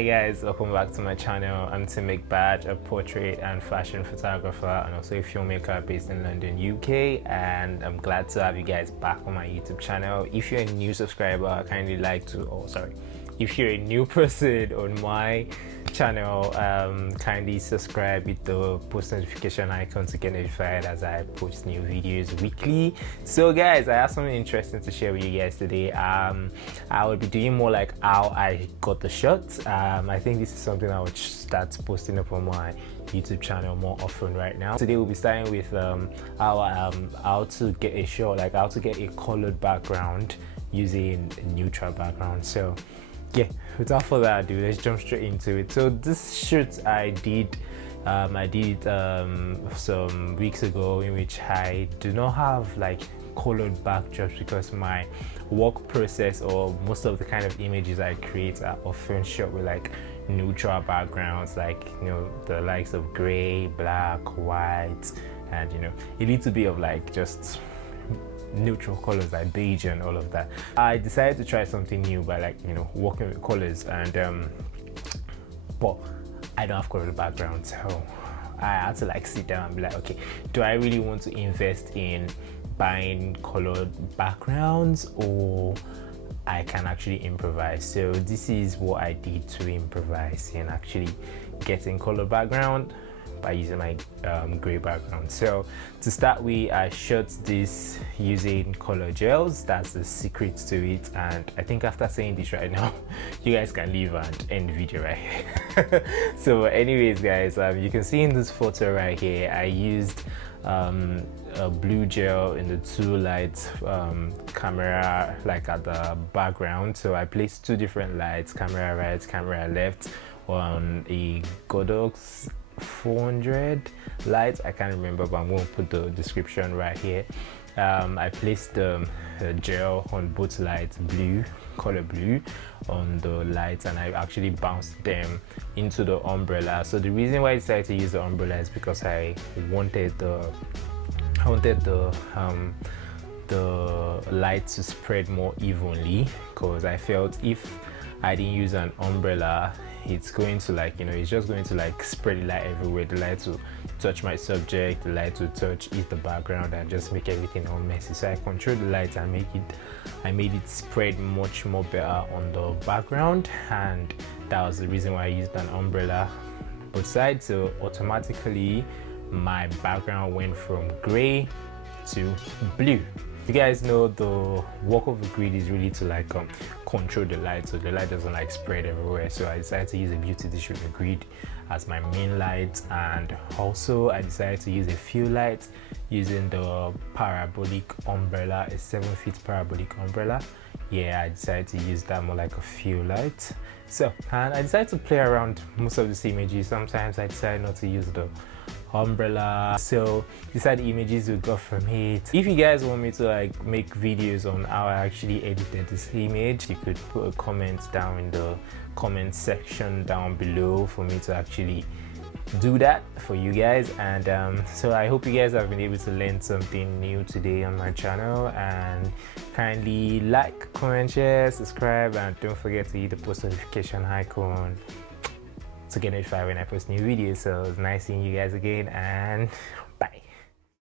Hi guys, welcome back to my channel. I'm Tim Mcbaj, a portrait and fashion photographer and also a filmmaker based in London, UK, and I'm glad to have you guys back on my YouTube channel. If you're a new subscriber, I kindly like to, if you're a new person on my channel, kindly subscribe with the post notification icon to get notified as I post new videos weekly. So guys, I have something interesting to share with you guys today. I will be doing more like how I got the shot. I think this is something I would start posting up on my YouTube channel more often right now. Today we'll be starting with how to get a shot, like how to get a colored background using a neutral background. So yeah, without further ado, let's jump straight into it. So this shoot I did some weeks ago, in which I do not have like colored backdrops because my work process or most of the kind of images I create are often shot with like neutral backgrounds, like, you know, the likes of gray, black, white, and, you know, a little bit of like just neutral colors like beige and all of that. I decided to try something new by, like, you know, working with colors, and but I don't have colored background, so I had to like sit down and be like, okay, do I really want to invest in buying colored backgrounds, or I can actually improvise? So this is what I did to improvise and actually getting colored background by using my gray background. So to start with, I shot this using color gels. That's the secret to it, and I think after saying this right now, you guys can leave and end the video right here. So anyways guys, you can see in this photo right here, I used a blue gel in the two lights camera, like at the background. So I placed two different lights, camera right, camera left, on a Godox 400 lights. I can't remember, but I'm going to put the description right here. I placed the gel on both lights, color blue on the lights, and I actually bounced them into the umbrella. So the reason why I decided to use the umbrella is because I wanted the light to spread more evenly, because I felt if I didn't use an umbrella, it's going to, like, you know, it's just going to like spread the light everywhere. The light will touch my subject, the light will hit the background and just make everything all messy. So I controlled the light and I made it spread much more better on the background, and that was the reason why I used an umbrella both sides. So automatically my background went from gray to blue. You guys know the work of the grid is really to like control the light, so the light doesn't like spread everywhere. So I decided to use a beauty dish with the grid as my main light, and also I decided to use a few lights using the parabolic umbrella, a 7-feet parabolic umbrella. Yeah, I decided to use that more like a few lights. So, and I decided to play around most of these images. Sometimes I decided not to use the umbrella, so these are the images we got from it. If you guys want me to like make videos on how I actually edited this image, you could put a comment down in the comment section down below for me to actually do that for you guys. And so I hope you guys have been able to learn something new today on my channel, and kindly like, comment, share, subscribe, and don't forget to hit the post notification icon to get notified when I post new videos. So it's nice seeing you guys again, and